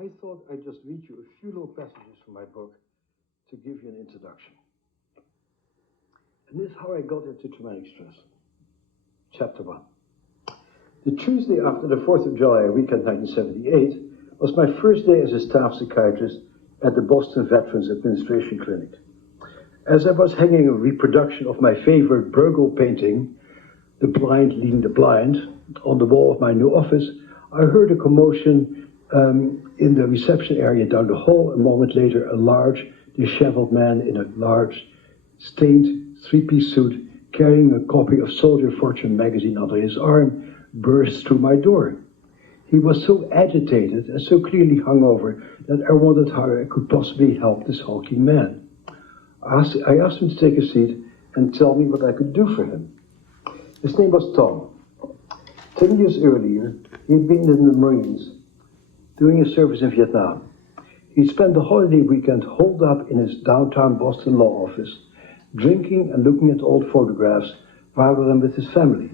I thought I'd just read you a few little passages from my book to give you an introduction. And this is how I got into traumatic stress. Chapter 1. The Tuesday after the 4th of July weekend 1978 was my first day as a staff psychiatrist at the Boston Veterans Administration Clinic. As I was hanging a reproduction of my favorite Bruegel painting, The Blind Leading the Blind, on the wall of my new office, I heard a commotion in the reception area down the hall. A moment later, a large, disheveled man in a large, stained three-piece suit, carrying a copy of Soldier Fortune magazine under his arm, burst through my door. He was so agitated and so clearly hungover that I wondered how I could possibly help this hulking man. I asked him to take a seat and tell me what I could do for him. His name was Tom. 10 years earlier, he had been in the Marines, doing his service in Vietnam. He spent the holiday weekend holed up in his downtown Boston law office, drinking and looking at old photographs rather than with his family.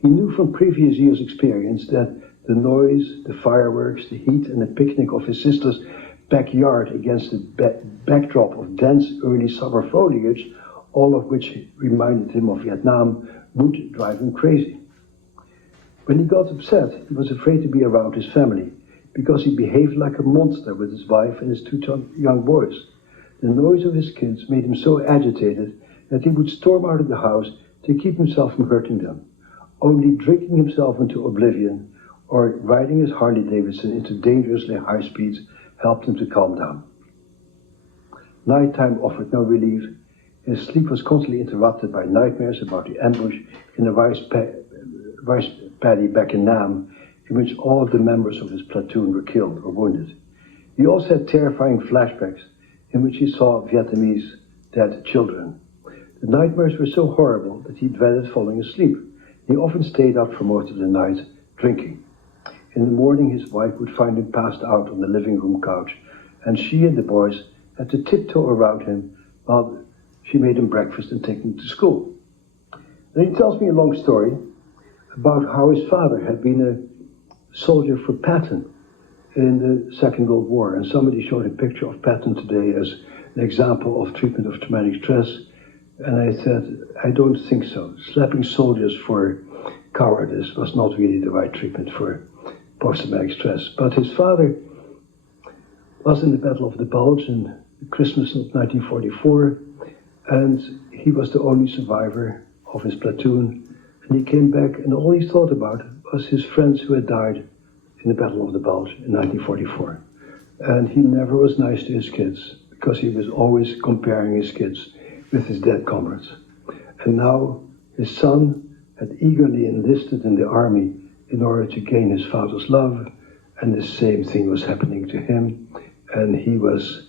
He knew from previous years' experience that the noise, the fireworks, the heat, and the picnic of his sister's backyard against the backdrop of dense early summer foliage, all of which reminded him of Vietnam, would drive him crazy. When he got upset, he was afraid to be around his family, because he behaved like a monster with his wife and his two young boys. The noise of his kids made him so agitated that he would storm out of the house to keep himself from hurting them. Only drinking himself into oblivion or riding his Harley Davidson into dangerously high speeds helped him to calm down. Nighttime offered no relief. His sleep was constantly interrupted by nightmares about the ambush in the rice paddy back in Nam, in which all of the members of his platoon were killed or wounded. He also had terrifying flashbacks in which he saw Vietnamese dead children. The nightmares were so horrible that he dreaded falling asleep. He often stayed up for most of the night, drinking. In the morning, his wife would find him passed out on the living room couch, and she and the boys had to tiptoe around him while she made him breakfast and take him to school. Then he tells me a long story about how his father had been a soldier for Patton in the Second World War, and somebody showed a picture of Patton today as an example of treatment of traumatic stress, and I said, I don't think so. Slapping soldiers for cowardice was not really the right treatment for post-traumatic stress. But his father was in the Battle of the Bulge in Christmas of 1944, and he was the only survivor of his platoon, and he came back, and all he thought about was his friends who had died in the Battle of the Bulge in 1944. And he never was nice to his kids, because he was always comparing his kids with his dead comrades. And now his son had eagerly enlisted in the army in order to gain his father's love, and the same thing was happening to him, and he was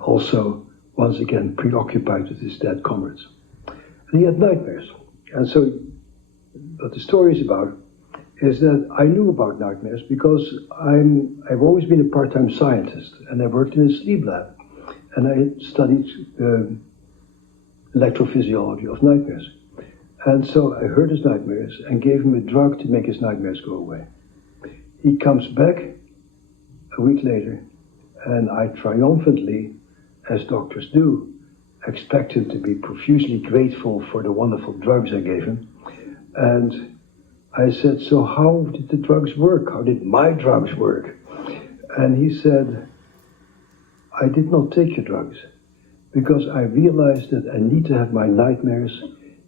also once again preoccupied with his dead comrades. And he had nightmares. And so what the story is about is that I knew about nightmares because I've always been a part-time scientist, and I worked in a sleep lab, and I studied electrophysiology of nightmares. And so I heard his nightmares and gave him a drug to make his nightmares go away. He comes back a week later, and I triumphantly, as doctors do, expect him to be profusely grateful for the wonderful drugs I gave him. And I said, so how did the drugs work? How did my drugs work? And he said, I did not take your drugs because I realized that I need to have my nightmares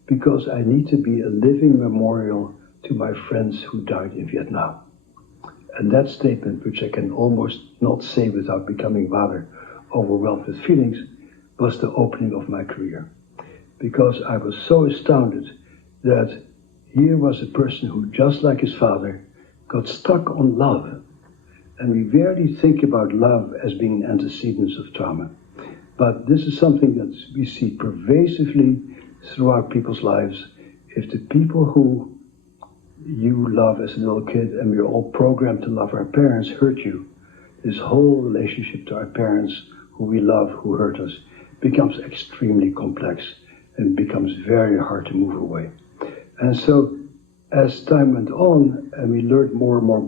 because I need to be a living memorial to my friends who died in Vietnam. And that statement, which I can almost not say without becoming rather overwhelmed with feelings, was the opening of my career. Because I was so astounded that here was a person who, just like his father, got stuck on love. And we rarely think about love as being an antecedent of trauma. But this is something that we see pervasively throughout people's lives. If the people who you love as a little kid, and we're all programmed to love our parents, hurt you, this whole relationship to our parents who we love, who hurt us, becomes extremely complex and becomes very hard to move away. And so, as time went on and we learned more and more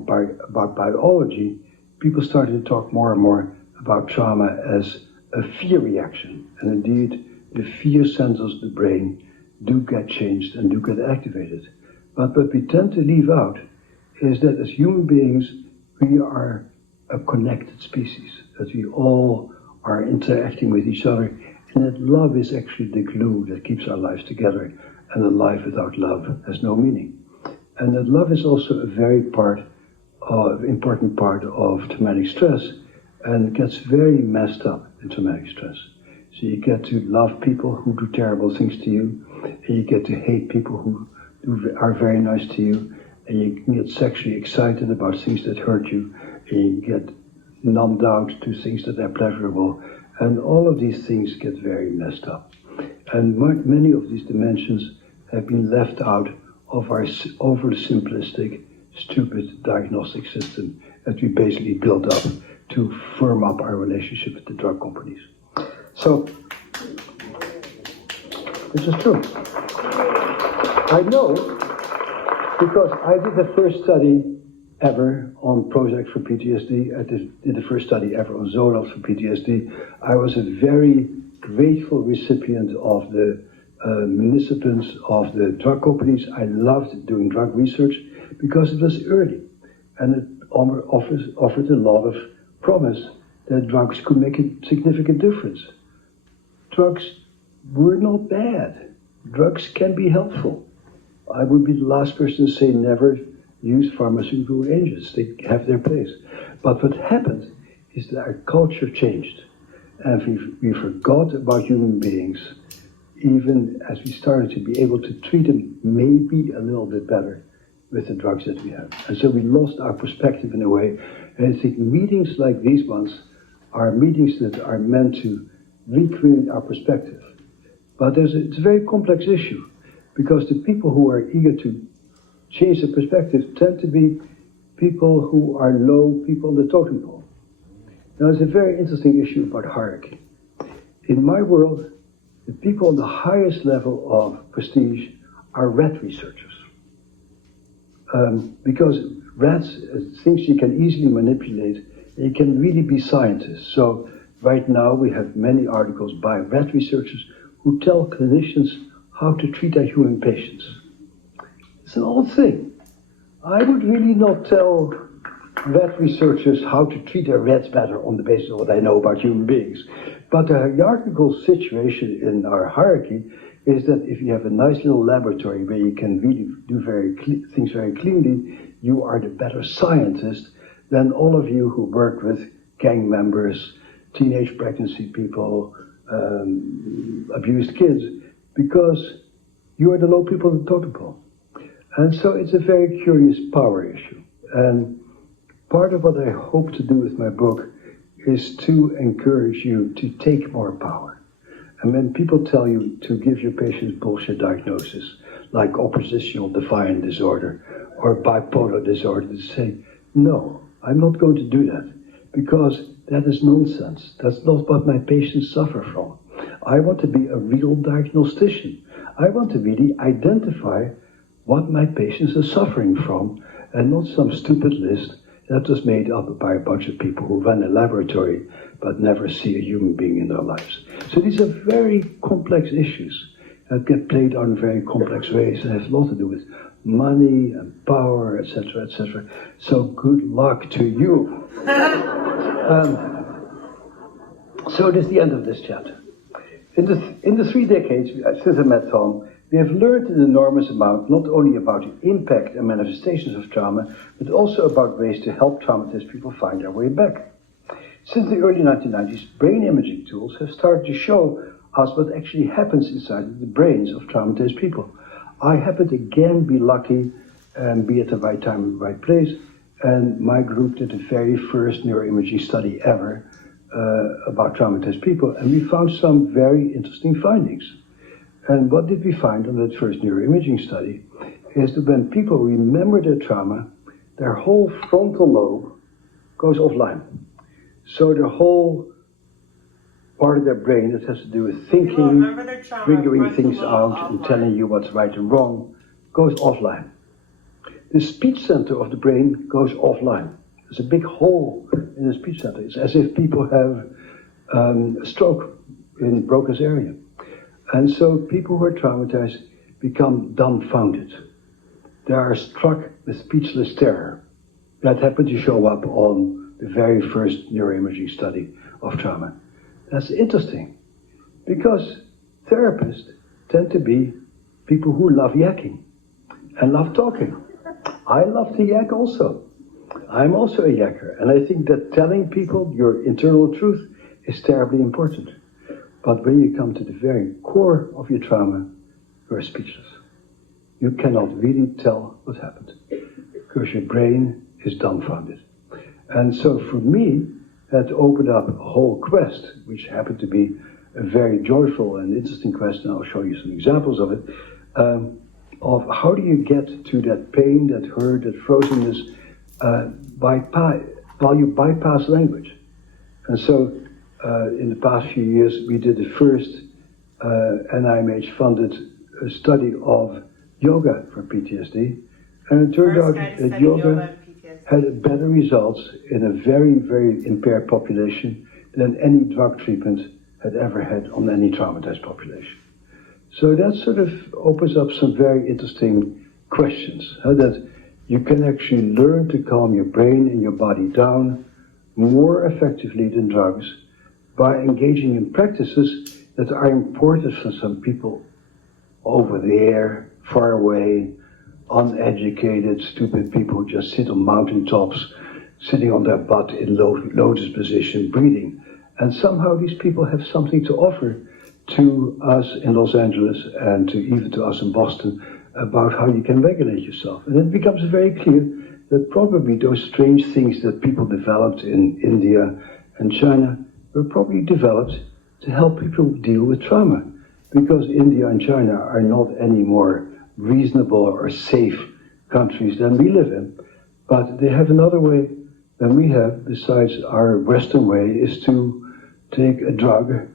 about biology, people started to talk more and more about trauma as a fear reaction. And indeed, the fear centers of the brain do get changed and do get activated. But what we tend to leave out is that as human beings, we are a connected species, that we all are interacting with each other, and that love is actually the glue that keeps our lives together, and a life without love has no meaning. And that love is also a very important part of traumatic stress, and gets very messed up in traumatic stress. So you get to love people who do terrible things to you, and you get to hate people who are very nice to you, and you can get sexually excited about things that hurt you, and you get numbed out to things that are pleasurable, and all of these things get very messed up. And many of these dimensions have been left out of our over-simplistic, stupid diagnostic system that we basically built up to firm up our relationship with the drug companies. So, this is true. I know because I did the first study ever on Prozac for PTSD. I did the first study ever on Zoloft for PTSD. I was a very grateful recipient of the municipals of the drug companies. I loved doing drug research because it was early and it offered a lot of promise that drugs could make a significant difference. Drugs were not bad. Drugs can be helpful. I would be the last person to say never use pharmaceutical agents. They have their place. But what happened is that our culture changed. And we forgot about human beings, even as we started to be able to treat them maybe a little bit better with the drugs that we have. And so we lost our perspective in a way. And I think meetings like these ones are meetings that are meant to recreate our perspective. But it's a very complex issue, because the people who are eager to change the perspective tend to be people who are low people on the totem pole. Now, it's a very interesting issue about hierarchy. In my world, the people on the highest level of prestige are rat researchers. Because rats, things you can easily manipulate, they can really be scientists. So right now we have many articles by rat researchers who tell clinicians how to treat their human patients. It's an odd thing. I would really not tell rat researchers how to treat their rats better on the basis of what I know about human beings. But the hierarchical situation in our hierarchy is that if you have a nice little laboratory where you can really do things very cleanly, you are the better scientist than all of you who work with gang members, teenage pregnancy people, abused kids, because you are the low people on the totem pole. And so it's a very curious power issue. And part of what I hope to do with my book is to encourage you to take more power. And when people tell you to give your patients bullshit diagnosis, like oppositional defiant disorder or bipolar disorder, to say, no, I'm not going to do that, because that is nonsense. That's not what my patients suffer from. I want to be a real diagnostician. I want to really identify what my patients are suffering from, and not some stupid list that was made up by a bunch of people who run a laboratory but never see a human being in their lives. So these are very complex issues that get played out in very complex ways and have a lot to do with money and power, etc., etc. So good luck to you. So it is the end of this chapter. In the 3 decades since I met Tom, we have learned an enormous amount, not only about the impact and manifestations of trauma, but also about ways to help traumatized people find their way back. Since the early 1990s, brain imaging tools have started to show us what actually happens inside the brains of traumatized people. I happen to again be lucky and be at the right time and the right place, and my group did the very first neuroimaging study ever about traumatized people, and we found some very interesting findings. And what did we find on that first neuroimaging study is that when people remember their trauma, their whole frontal lobe goes offline. So the whole part of their brain that has to do with thinking, figuring things out, and telling you what's right and wrong, goes offline. The speech center of the brain goes offline. There's a big hole in the speech center. It's as if people have a stroke in Broca's area. And so people who are traumatized become dumbfounded. They are struck with speechless terror. That happened to show up on the very first neuroimaging study of trauma. That's interesting, because therapists tend to be people who love yakking and love talking. I love to yak also. I'm also a yakker, and I think that telling people your internal truth is terribly important. But when you come to the very core of your trauma, you're speechless. You cannot really tell what happened, because your brain is dumbfounded. And so for me, that opened up a whole quest, which happened to be a very joyful and interesting quest, and I'll show you some examples of it, of how do you get to that pain, that hurt, that frozenness, while you bypass language. And so in the past few years, we did the first NIMH-funded study of yoga for PTSD, and it turned out that yoga had better results in a very, very impaired population than any drug treatment had ever had on any traumatized population. So that sort of opens up some very interesting questions, that you can actually learn to calm your brain and your body down more effectively than drugs by engaging in practices that are important for some people over there, far away, uneducated, stupid people who just sit on mountaintops, sitting on their butt in lotus position, breathing. And somehow these people have something to offer to us in Los Angeles and even to us in Boston about how you can regulate yourself. And it becomes very clear that probably those strange things that people developed in India and China were probably developed to help people deal with trauma, because India and China are not any more reasonable or safe countries than we live in, but they have another way than we have, besides our Western way, is to take a drug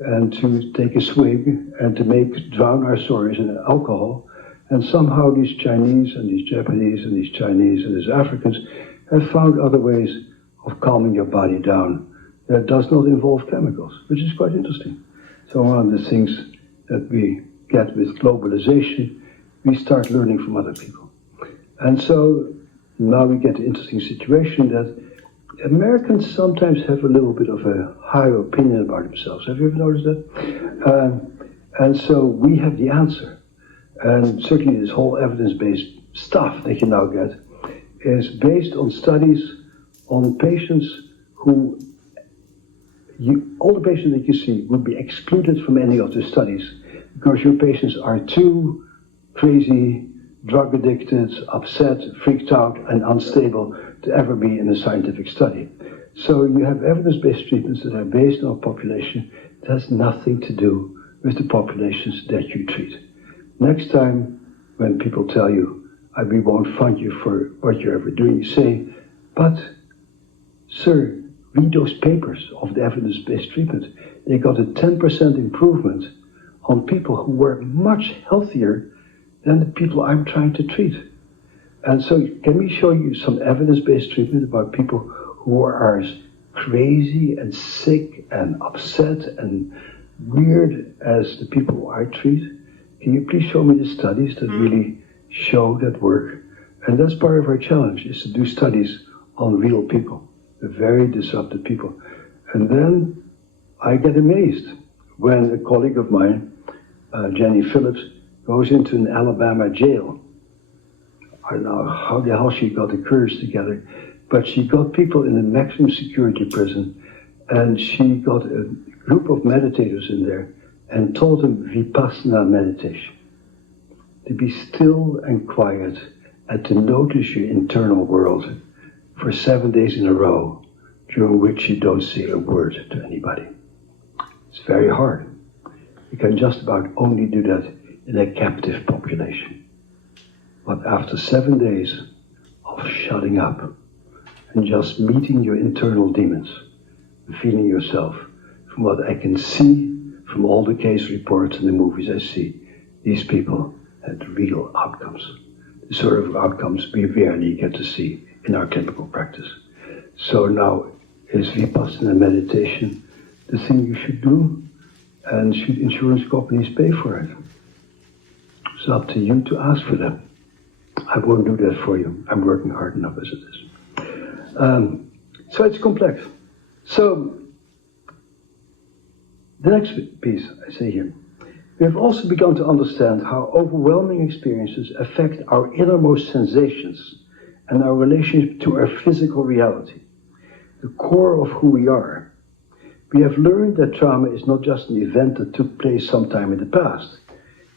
and to take a swig and to drown our sorrows in alcohol. And somehow these Chinese and these Japanese and these Chinese and these Africans have found other ways of calming your body down that does not involve chemicals, which is quite interesting. So one of the things that we get with globalization, we start learning from other people. And so now we get the interesting situation that Americans sometimes have a little bit of a high opinion about themselves. Have you ever noticed that? And so we have the answer. And certainly this whole evidence-based stuff that you now get is based on studies on patients who, all the patients that you see would be excluded from any of the studies because your patients are too crazy, drug addicted, upset, freaked out, and unstable to ever be in a scientific study. So you have evidence-based treatments that are based on a population that has nothing to do with the populations that you treat. Next time, when people tell you, we won't fund you for what you're ever doing, you say, but, sir, read those papers of the evidence-based treatment. They got a 10% improvement on people who were much healthier than the people I'm trying to treat. And so, can we show you some evidence-based treatment about people who are as crazy and sick and upset and weird as the people who I treat? Can you please show me the studies that really show that work? And that's part of our challenge, is to do studies on real people, the very disrupted people. And then I get amazed when a colleague of mine, Jenny Phillips, goes into an Alabama jail. I don't know how the hell she got the courage together, but she got people in a maximum security prison, and she got a group of meditators in there and taught them Vipassana meditation. To be still and quiet and to notice your internal world for 7 days in a row, during which you don't say a word to anybody. It's very hard. You can just about only do that in a captive population. But after 7 days of shutting up and just meeting your internal demons, feeling yourself, from what I can see from all the case reports and the movies I see, these people had real outcomes. The sort of outcomes we rarely get to see in our clinical practice. So now, is Vipassana meditation the thing you should do? And should insurance companies pay for it? It's up to you to ask for them. I won't do that for you. I'm working hard enough as it is. So it's complex. So, the next piece I say here. We have also begun to understand how overwhelming experiences affect our innermost sensations and our relationship to our physical reality, the core of who we are. We have learned that trauma is not just an event that took place sometime in the past.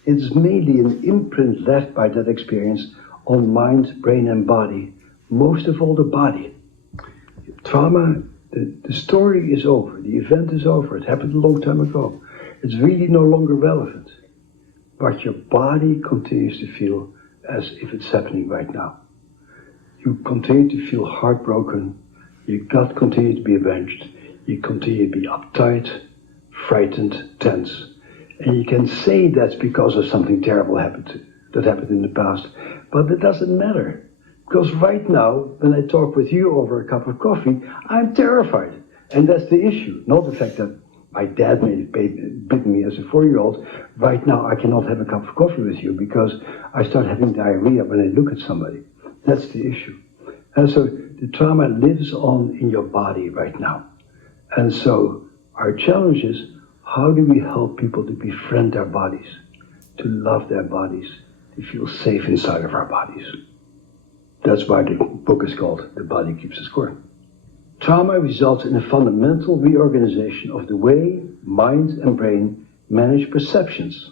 It is mainly an imprint left by that experience on mind, brain and body, most of all the body. Trauma, the story is over, the event is over, it happened a long time ago. It's really no longer relevant. But your body continues to feel as if it's happening right now. You continue to feel heartbroken, your gut continues to be avenged, you continue to be uptight, frightened, tense. And you can say that's because of something terrible that happened in the past, but it doesn't matter. Because right now, when I talk with you over a cup of coffee, I'm terrified. And that's the issue, not the fact that my dad may have bitten me as a 4-year-old. Right now, I cannot have a cup of coffee with you because I start having diarrhea when I look at somebody. That's the issue. And so the trauma lives on in your body right now. And so our challenge is, how do we help people to befriend their bodies, to love their bodies, to feel safe inside of our bodies? That's why the book is called The Body Keeps the Score. Trauma results in a fundamental reorganization of the way mind and brain manage perceptions.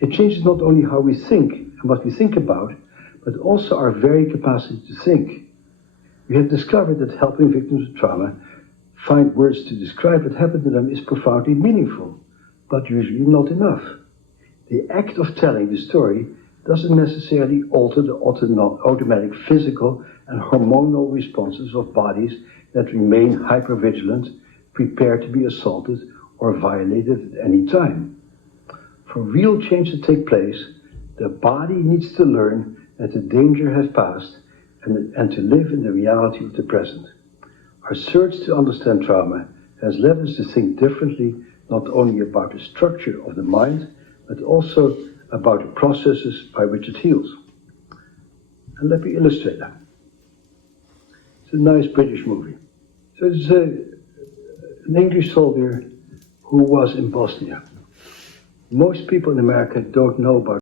It changes not only how we think and what we think about, but also our very capacity to think. We have discovered that helping victims of trauma find words to describe what happened to them is profoundly meaningful, but usually not enough. The act of telling the story doesn't necessarily alter the automatic physical and hormonal responses of bodies that remain hypervigilant, prepared to be assaulted or violated at any time. For real change to take place, the body needs to learn that the danger has passed and to live in the reality of the present. Our search to understand trauma has led us to think differently, not only about the structure of the mind, but also about the processes by which it heals. And let me illustrate that. It's a nice British movie. So it's an English soldier who was in Bosnia. Most people in America don't know about